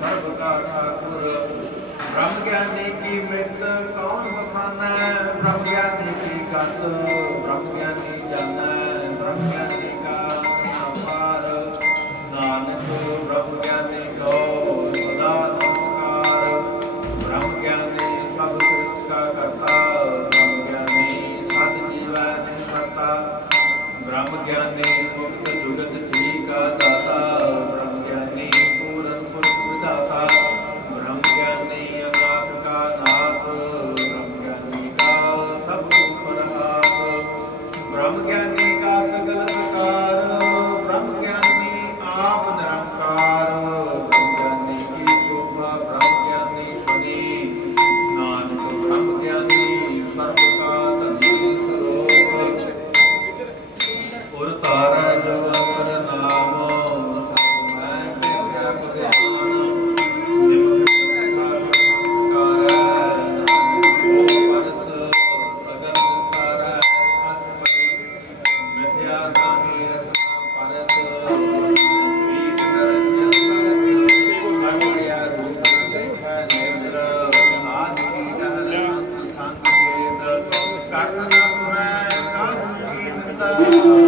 ਸਰਬ ਕਾ ਠਾਕੁਰ ਬ੍ਰਹਮ ਗਿਆਨੀ ਕੀ ਮਿਤ, ਕੌਣ ਬਖਾਨਾ? ਬ੍ਰਹਮ ਗਿਆਨੀ ਕੀ ਗਤ? ਬ੍ਰਹਮ ਗਿਆਨੀ ਜਾਣੈ, ਬ੍ਰਹਮ ਗਿਆਨੀ Wow.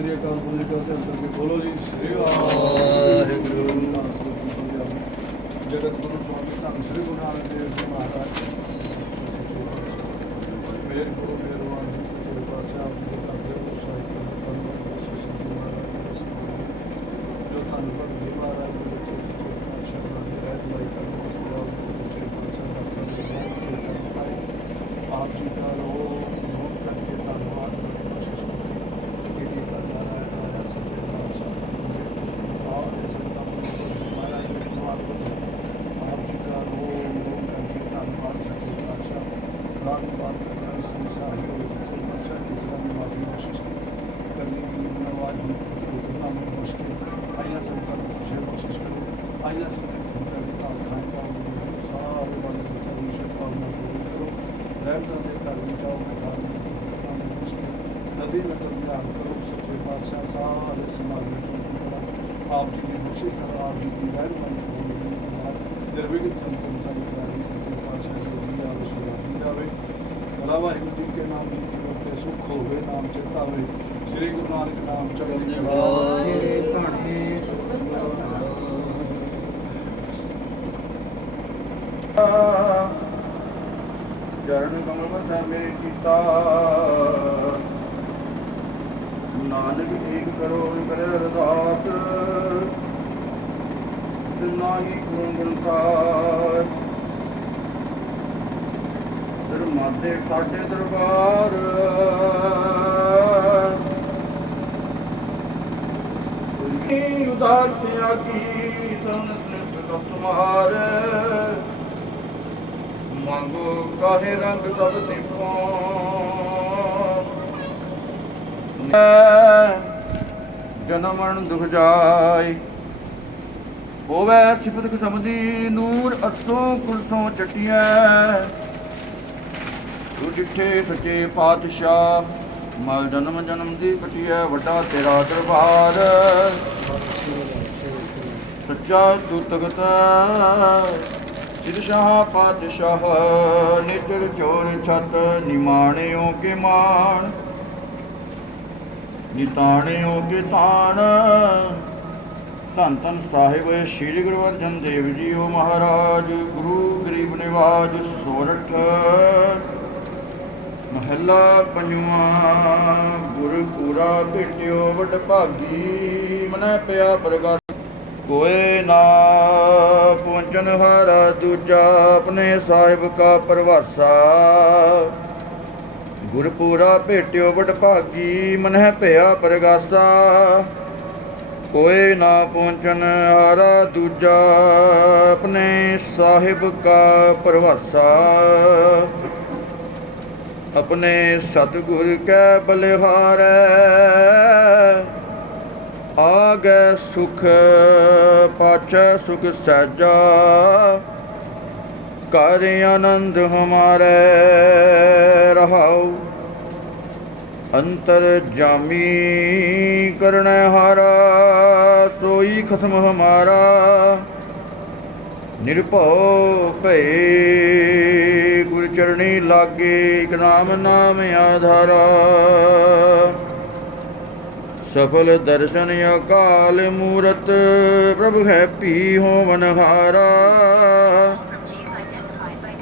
ਸ੍ਰੀ ਅਕਾਲ ਪੁਰਜੀ ਕਾ ਤੇ ਅੰਤਰ ਕੇ ਬੋਲੋ ਜੀ। ਸ੍ਰੀ ਵਾਹਿਗੁਰੂ। ਜਗਤ ਗੁਰੂ ਸਵਾਮੀ ਧੰਨ ਸ੍ਰੀ ਗੁਰੂ ਨਾਨਕ ਦੇਵ ਜੀ ਮਹਾਰਾਜ ਮੇਰੇ ਕੋਲ ਇਦਾਂ ਦੇ ਕਰਮੀ ਜਾਓ ਮੈਂ ਕਰਮੀ ਨਦੀ ਨਕਲ ਮਿਲਾਪ ਕਰੋ ਸੱਚੇ ਪਾਤਸ਼ਾਹ ਸਾਰੇ ਸਮਾਜ ਨੂੰ ਕਰੋ ਆਪ ਜੀ ਦੀ ਬਖਸ਼ਿਸ਼ ਕਰੋ ਆਪ ਜੀ ਦੀ ਰਹਿਨਮਾਈ ਕਰੋ ਨਿਰਵਿਘਨ ਸੰਤਨ ਦਾ ਨਿਕਾਲੀ ਸੱਚੇ ਪਾਤਸ਼ਾਹ ਜੋ ਵੀ ਆਪ ਸੁਣੀ ਜਾਵੇ। ਬਲਾਵਾ ਜੀ ਕੇ ਨਾਮ ਦੀ ਤੇ ਸੁਖ ਹੋਵੇ ਨਾਮ ਚਿਤਾਵੇ ਸ੍ਰੀ ਗੁਰੂ ਨਾਨਕ ਨਾਮ ਚੜ੍ਹਦੀ ਵਾਹਿਗੁਰੂ ਭਾਣੇ ਸੁਖ ਚਰਨ ਕਮਲ ਸਭੇ ਕੀਤਾ। ਨਾਨਕ ਏਕ ਕਰੋ ਕਰ ਅਰਦਾਸ ਨਾਹੀ ਗੁਣ ਕਾਰ ਦਰਮਾਤੇ ਸਾਡੇ ਦਰਬਾਰ। ਕੀ ਉਦਾਰ ਤਿਆਗੀ ਸੰਤ ਨਿਸਬਤ ਤੁਮਾਰੇ ਮੰਗੋ ਕਾਹੇ ਰੰਗ ਸਭ ਦੇਖੋ ਜਨਮਨ ਦੁਖ ਜਾਏ। ਹੋਵੇ ਸਿਫਤ ਕਸਮਦੀ ਨੂਰ ਅਸੋਂ ਕੁਲਸੋਂ ਚਟਿਐ। ਤੂੰ ਡਿਠੇ ਸੱਚੇ ਪਾਤਸ਼ਾਹ, ਮਲ ਜਨਮ ਜਨਮ ਦੀ ਕਟਿਐ, ਵੱਡਾ ਤੇਰਾ ਦਰਬਾਰ। ਸੱਚਾ ਤੂੰ ਤਗਤ। ਸਿਰ ਪਾਤਸ਼ਾਹ ਨਿਚਰ ਚੋਰ ਛਤ ਨਿਮਾਣਿਓ ਕੇ ਮਾਣ। ਨਿਤਾਣਿਓ ਕੇ ਤਾਣ। ਧੰਨ ਧੰਨ ਸਾਹਿਬ, ਸ੍ਰੀ ਗੁਰੂ ਅਰਜਨ ਦੇਵ ਜੀ ਜੀਓ ਮਹਾਰਾਜ, ਗੁਰੂ ਗਰੀਬ ਨਿਵਾਜ ਸੋਰਠ। ਮਹੱਲਾ ਪੰਜਵਾਂ ਗੁਰ ਭੇਟਿਓ ਵਡ ਭਾਗੀ, ਮਨੈ ਪਿਆ ਪ੍ਰਗਟ ਕੋਏ ਨਾ ਪਹੁੰਚਨ ਹਾਰਾ ਦੂਜਾ ਆਪਣੇ ਸਾਹਿਬ ਕਾ ਪ੍ਰਵਾਸਾ। ਗੁਰਪੂਰਾ ਭੇਟਿਓ ਵਡ ਭਾਗੀ ਮਨਹਿ ਭਇਆ ਪ੍ਰਗਾਸਾ। ਕੋਏ ਨਾ ਪਹੁੰਚਨ ਹਾਰਾ ਦੂਜਾ ਆਪਣੇ ਸਾਹਿਬ ਕਾ ਪ੍ਰਵਾਸਾ। ਆਪਣੇ ਸਤਿਗੁਰ ਕੈ ਬਲਿਹਾਰੈ ਆਗੈ ਸੁਖ ਪਾਛੈ ਸੁਖ ਸਹਿਜਾ ਕਰ ਆਨੰਦ ਹਮਾਰੇ ਰਹਾਉ। ਅੰਤਰ ਜਾਮੀ ਕਰਣ ਹਾਰਾ, ਸੋਈ ਖਸਮ ਹਮਾਰਾ। ਨਿਰਭਉ ਭਏ ਗੁਰ ਚਰਣੀ ਲਾਗੇ, ਇਕ ਨਾਮ ਨਾਮ ਆਧਾਰਾ। ਸਫਲ ਦਰਸ਼ਨ ਅਕਾਲ ਮੂਰਤ, ਪ੍ਰਭ ਹੈ ਪੀ ਹੋਵਨ ਹਾਰਾ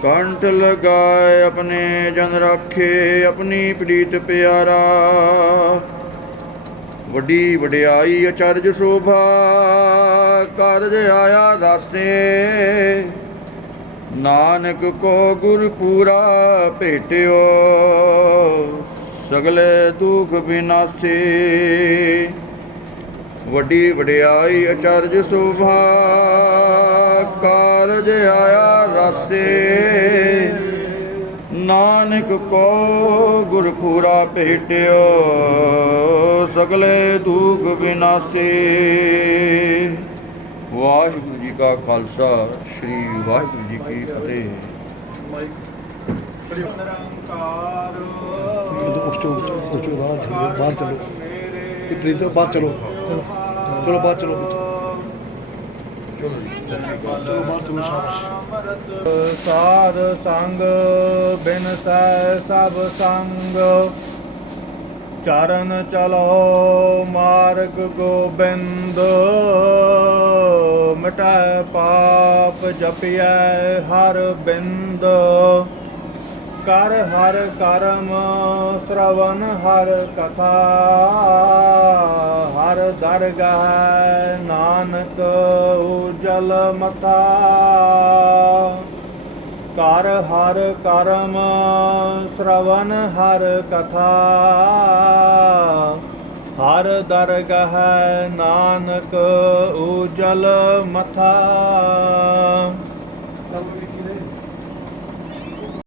ਕੰਠ ਲਗਾਏ ਆਪਣੇ, ਜਨ ਰਾਖੇ ਆਪਣੀ ਪ੍ਰੀਤ ਪਿਆਰਾ। ਵੱਡੀ ਵਡਿਆਈ ਅਚਰਜ ਸੋਭਾ, ਕਾਰਜ ਆਇਆ ਦਾਸੇ। ਨਾਨਕ ਕੋ ਗੁਰ ਪੂਰਾ ਭੇਟਿਓ, ਸਗਲੇ ਦੁਖ ਬਿਨਾਸੇ। ਵੱਡੀ ਵਡਿਆਈ ਅਚਰਜ ਸੁਭਾ ਕਾਰਜ ਆਇਆ ਰਾਸੇ ਨਾਨਕ ਕੋ ਗੁਰਪੂਰਾ ਭੇਟਿਓ ਸਗਲੇ ਦੁਖ ਵਿਨਾਸੇ ਵਾਹਿਗੁਰੂ ਜੀ ਕਾ ਖਾਲਸਾ ਸ੍ਰੀ ਵਾਹਿਗੁਰੂ ਜੀ ਕੀ ਫਤਿਹ ਇਹ ਉਸ ਉਸ ਤੋਂ ਬਾਹਰ ਚਲੋ ਬਾਹਰ ਚਲੋ ਬਾਹਰ ਚਲੋ ਚਲੋ ਚਲੋ ਬਾਹਰ ਚਲੋ ਚਲੋ ਬਾਹਰ ਚਲੋ ਸ਼ਾਬਾਸ਼ ਸਾਧ, ਸੰਗ, ਬਿਨ ਸੈ, ਸਭ ਸੰਗ। ਚਰਨ ਚਲੋ, ਮਾਰਗ, ਗੋਬਿੰਦ। ਮਿਟੈ ਪਾਪ, ਜਪਿਐ ਹਰ ਬਿੰਦ। ਕਰ ਹਰ ਕਰਮ ਸ਼ਰਵਨ ਹਰ ਕਥਾ, ਹਰ ਦਰਗਾਹ ਨਾਨਕ ਉਜਲ ਮਤਾ। ਕਰ ਹਰ ਕਰਮ ਸ਼ਰਵਨ ਹਰ ਕਥਾ, ਹਰ ਦਰਗਾਹ ਨਾਨਕ ਉਜਲ ਮਥਾ